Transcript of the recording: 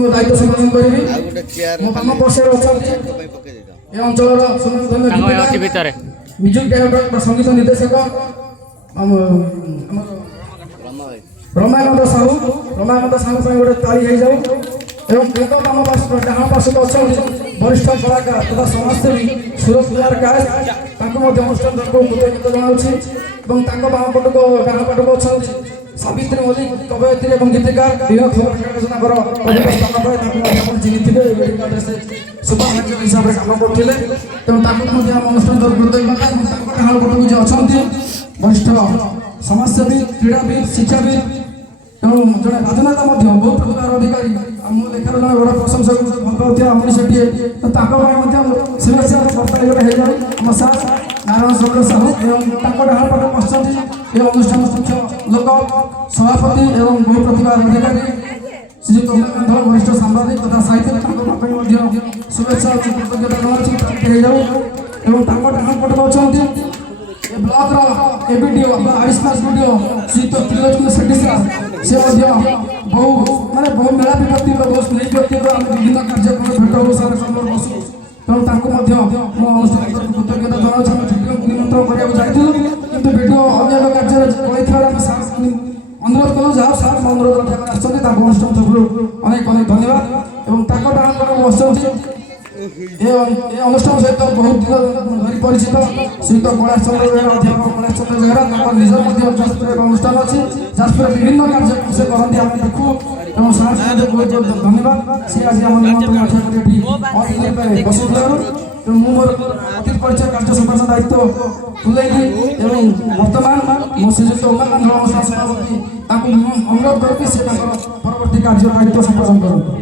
ମୁଁ ଦାୟିତ୍ୱ ସମ୍ପାଦନ କରିବି। ମୋ କାମ ପଛରେ ଅଛନ୍ତି ଏ ଅଞ୍ଚଳର ସୁନାମଧନ୍ୟ ମ୍ୟୁଜିକ୍ ଡାଇରେକ୍ଟର ବା ସଙ୍ଗୀତ ନିର୍ଦ୍ଦେଶକ ରମାକାନ୍ତ ସାହୁ ପାଇଁ ଗୋଟେ ତାଳି ହେଇଯାଉ। ଏବଂ ତାଙ୍କ କାମ ଡାହାଣ ପାର୍ଶ୍ୱରେ ଅଛନ୍ତି ବରିଷ୍ଠ କଳାକାର ତଥା ସମାଜସେବୀ ସୁରଜ କୁମାର କାୟ, ତାଙ୍କୁ ମଧ୍ୟ ଅନୁଷ୍ଠାନ ତରଫରୁ କୃତଜ୍ଞତା ଜଣାଉଛି। ଏବଂ ତାଙ୍କ ବାମ ପଟକୁ ଡାହାଣ ପଟକୁ ଅଛନ୍ତି ସାବିତ୍ରୀ ମଲ୍ଲିକ, କବୟିତ୍ରୀ ଏବଂ ଗୀତିକାର, ବିଭିନ୍ନ ଖବରକାଗଜଙ୍କର ସ୍ଥାନ ପାଏ। ତାଙ୍କୁ ମଧ୍ୟ ଆପଣ ଚିହ୍ନିଥିବେ, ସେ ସୁପରଭାଇଜର ହିସାବରେ କାମ କରୁଥିଲେ। ତେଣୁ ତାଙ୍କୁ ମଧ୍ୟ ଆମ ଅନୁଷ୍ଠାନ ତରଫରୁ କୃତଜ୍ଞତା। ଏବଂ ତାଙ୍କ ଡାହାଣ ପଟକୁ ଯିଏ ଅଛନ୍ତି ବରିଷ୍ଠ ସମାଜସେବୀ, କ୍ରୀଡ଼ାବିତ, ଶିକ୍ଷାବିତ, ତେଣୁ ଜଣେ ରାଜନେତା ମଧ୍ୟ ବହୁ ପ୍ରତିଭାର ଅଧିକାରୀ, ଆମ ଲେଖାର ଜଣେ ବଡ଼ ପ୍ରଶଂସକ ଭଲ ପାଉଥିବା ମଣିଷଟିଏ। ତ ତାଙ୍କ ପାଇଁ ମଧ୍ୟ ଶୁଭେଚ୍ଛା ବର୍ତ୍ତମାନ ଗୋଟେ ହେଇଯାଏ ଆମ ସାର୍ ନାରାୟଣ ଶଙ୍କର ସାହୁ। ଏବଂ ତାଙ୍କ ଡାହାଣ ପଟେ ବସିଛନ୍ତି ଏ ଅନୁଷ୍ଠାନ ମୁଖ୍ୟ ଲୋକ, ସଭାପତି ଏବଂ ବହୁ ପ୍ରତିଭାର ଅଧିକାରୀ ଶ୍ରୀଯୁକ୍ତ ଉମାକାନ୍ତ, ବରିଷ୍ଠ ସାମ୍ବାଦିକ ତଥା ସାହିତ୍ୟ, ତାଙ୍କ ପାଇଁ ମଧ୍ୟ ଶୁଭେଚ୍ଛା କୃତଜ୍ଞତା ଜଣାଉଛି ହେଇଯାଉ। ଏବଂ ତାଙ୍କ ଡାହାଣ ପଟେ ଅଛନ୍ତି ଏ ବ୍ଲକର ଏବିଡିଓ ବା ଆୟୁଷ୍ମାନ ଷ୍ଟୁଡିଓ ଶ୍ରୀଯୁକ୍ତ ତ୍ରିଲୋଚନ ସେଠୀ ସାର୍, ସେ ମଧ୍ୟ ବହୁ ମେଳାପୀ ବ୍ୟକ୍ତିତ୍ୱ, ବହୁ ସ୍ନେହୀ ବ୍ୟକ୍ତିତ୍ୱ। ଆମେ ବିଭିନ୍ନ କାର୍ଯ୍ୟକ୍ରମରେ ଭେଟ ହେଉ, ସାର୍ ସମ୍ପର୍କ ବସୁ। ତେଣୁ ତାଙ୍କୁ ମଧ୍ୟ ମୋ ଅନୁଷ୍ଠାନ ତରଫରୁ କୃତଜ୍ଞତା ଜଣାଉଛି। ଆମେ ଭିଡ଼ିଓକୁ ନିମନ୍ତ୍ରଣ କରିବାକୁ ଯାଇଥିଲୁ, କିନ୍ତୁ ଭିଡ଼ିଓ ଅନ୍ୟ ଏକ କାର୍ଯ୍ୟରେ ପଳେଇଥିବାରୁ ଆମେ ସାର୍ ଅନୁରୋଧ କଲୁ, ଯାହା ସାର୍ ଅନୁରୋଧ ରକ୍ଷା କରି ଆସିଛନ୍ତି, ତାଙ୍କୁ ଅନୁଷ୍ଠାନ ତରଫରୁ ଅନେକ ଧନ୍ୟବାଦ। ଏବଂ ତାଙ୍କ ଡାହାଣ ପଟେ ବସିଛନ୍ତି ଏ ଅନୁଷ୍ଠାନ ସହିତ ବହୁତ ଦିନ ଧରି ପରିଚିତ ଶ୍ରୀଯୁକ୍ତ କୈଳାସ ଚନ୍ଦ୍ର ବେହେରା, ଅଧ୍ୟାପକ କୈଳାସ ଚନ୍ଦ୍ର ବେହେରା। ତାଙ୍କର ନିଜର ମଧ୍ୟ ଯାଜପୁରରେ ଏକ ଅନୁଷ୍ଠାନ ଅଛି, ଯାଜପୁରରେ ବିଭିନ୍ନ କାର୍ଯ୍ୟକ୍ରମ ସେ କରନ୍ତି, ଆମେ ଦେଖୁ। ଏବଂ ସାର୍ ବହୁତ ଧନ୍ୟବାଦ, ସେ ଆଜି ଆମ ନିମନ୍ତ୍ରଣ ରକ୍ଷା କରି ଏଠି ବସିଥିବାରୁ। ତେଣୁ ମୁଁ ମୋର ଅତୀତ ପରିଚୟ କାର୍ଯ୍ୟ ସମ୍ପାଦନ ଦାୟିତ୍ୱ ତୁଲେଇଲି। ଏବଂ ବର୍ତ୍ତମାନ ମୋ ଶ୍ରୀଯୁକ୍ତ ଉମାକାନ୍ତ ଅନୁଷ୍ଠାନ ସଭାପତି, ତାଙ୍କୁ ଅନୁରୋଧ କରିବି ସେ ତାଙ୍କର ପରବର୍ତ୍ତୀ କାର୍ଯ୍ୟ ଦାୟିତ୍ୱ ସମ୍ପାଦନ କରନ୍ତୁ।